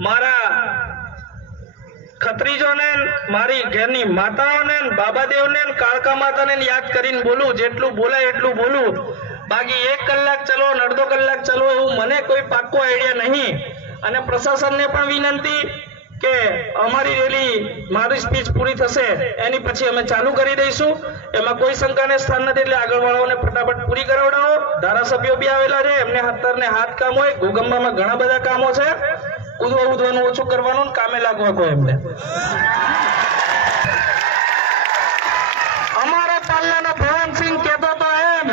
મારા ખત્રીજોને, મારી ઘેરની માતાઓને, બાબાદેવને, કાળકા માતાને યાદ કરીને બોલું, જેટલું બોલાય એટલું બોલું. બાકી એક કલાક ચલો અડધો કલાક ચલો એવું મને કોઈ પાક્કો આઈડિયા નહીં. અને પ્રશાસનને પણ વિનંતી કે અમારી રેલી, મારી સ્પીચ પૂરી થશે. એની પછી અમે ચાલુ કરી દઈશું. એમાં કોઈ શંકાને સ્થાન નથી એટલે આગળવાળાઓને ફટાફટ પૂરી કરાવડાવો. ધારાસભ્યો બી આવેલા છે, એમને હાથરને હાથ કામ હોય, ગોગંબામાં ઘણા બધા કામો છે. કૂદવા ઉદવાનું ઓછું કરવાનું કામે લાગવા કહો એમને. અમારા પાલ્લાનો ભવનસિંહ કહેતો હતો એમ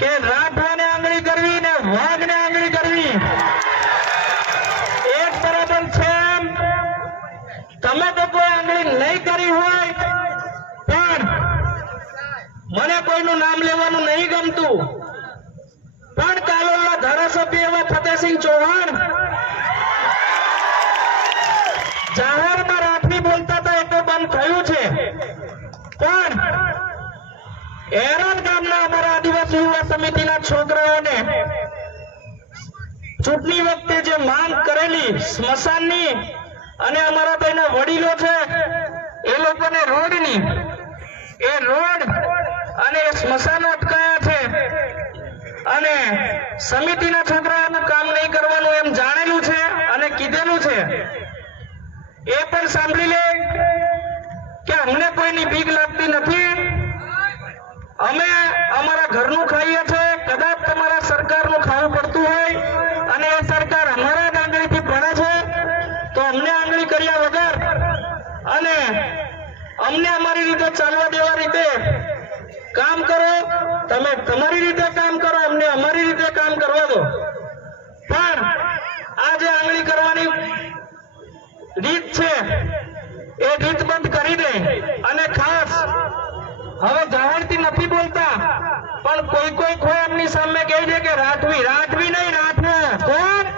કે રાઠવાને આંગળી કરવી ને વાઘને આંગળી કરવી. એક બરાબર છે તમે તો કોઈ આંગળી નહીં કરી હોય, પણ મને કોઈનું નામ લેવાનું નહીં ગમતું. પણ કાલોલના ધારાસભ્ય એવા ફતેહસિંહ ચૌહાણ જાહેરમાં રાખવી બોલતા હતા એ તો બંધ થયું છે પણ એરન ગામના અમારા આદિવાસી યુવા સમિતિના છોકરાઓને ચૂંટણી વખતે જે માંગ કરેલી સ્મશાનની અને અમારા ભાઈના વડીલો છે, એ લોકોને રોડની, એ રોડ અને સ્મશાનો અટકાયા છે. અને સમિતિના છોકરાઓનું કામ નહીં કરવાનું એમ જાણેલું છે અને કીધેલું છે. એ પણ સાંભળી લે કે અમને કોઈની બીક લાગતી નથી. અમે અમારા ઘરનું ખાઈએ છીએ કદાચ તમારા સરકારનું ખાવું પડતું હોય અને એ સરકાર અમારા જ આંગળીથી ભણે છે, તો અમને આંગળી કર્યા વગર અને અમને અમારી રીતે ચાલવા દેવા રીતે કામ કરો, તમે તમારી રીતે કામ કરો, અમને અમારી રીતે કામ કરવા દો. પણ આ જે આંગળી કરવાની રીત છે, એ રીત બંધ કરી દે અને ખાસ હવે જાહેરથી નથી બોલતા પણ કોઈ કોઈ કોઈ એમની સામે કહે છે કે રાઠવી રાઠવી નહીં રાઠવો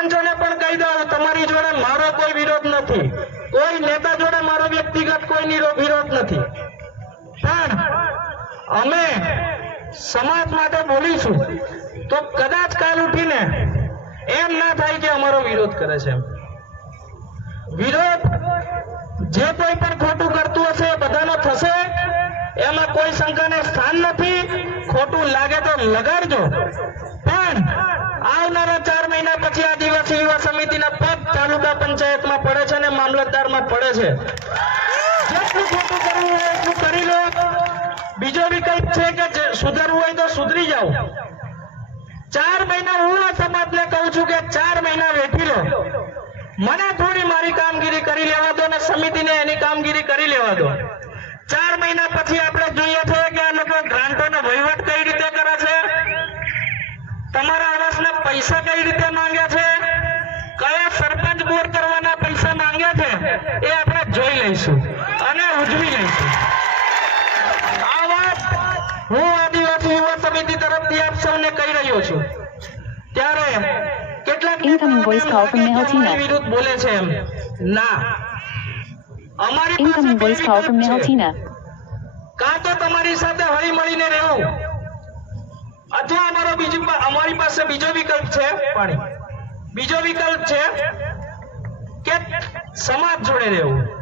સરપંચોને પણ કહી દઉં તમારી જોડે મારો કોઈ વિરોધ નથી. કોઈ નેતા જોડે મારો વ્યક્તિગત કોઈ વિરોધ નથી. પણ અમે સમાજ માટે બોલીશું તો કદાચ કાલ ઉઠીને એમ ના થાય કે અમારો વિરોધ કરે છે વિરોધ જે કોઈ પણ ખોટું કરતું હશે બધાનો થશે. એમાં કોઈ શંકાને સ્થાન નથી. ખોટું લાગે તો લગાડજો. પણ આવનારા ચાર મહિના પંચાયતમાં પડે છે અને મામલતદારમાં પડે છે. બીજો વિકલ્પ છે કે સુધરવું હોય તો સુધરી જાઓ. ચાર મહિના હું આ સમાજને કહું છું કે ચાર મહિના વેઠી લો. મને થોડી મારી કામગીરી કરી લેવા દો અને સમિતિને એની કામગીરી કરી લેવા દો. ચાર મહિના પછી આપણે જોઈએ છે કે આ લોકો ગ્રાન્ટોનો લઈશું અને ઉજવી લઈશું આ વાત હું આદિવાસી યુવા સમિતિ તરફથી આપ સૌને કહી રહ્યો છું. ત્યારે કેટલાક. વિરુદ્ધ બોલે છે એમ. ના. અમારી પાસે વોઇસ from વિકલ્પ Nehal કાં તો તમારી સાથે હળી મળીને રહેવું. અથવા અમારો બીજું અમારી પાસે બીજો વિકલ્પ છે પાણી. બીજો વિકલ્પ છે કે સમાજ જોડે રહેવું.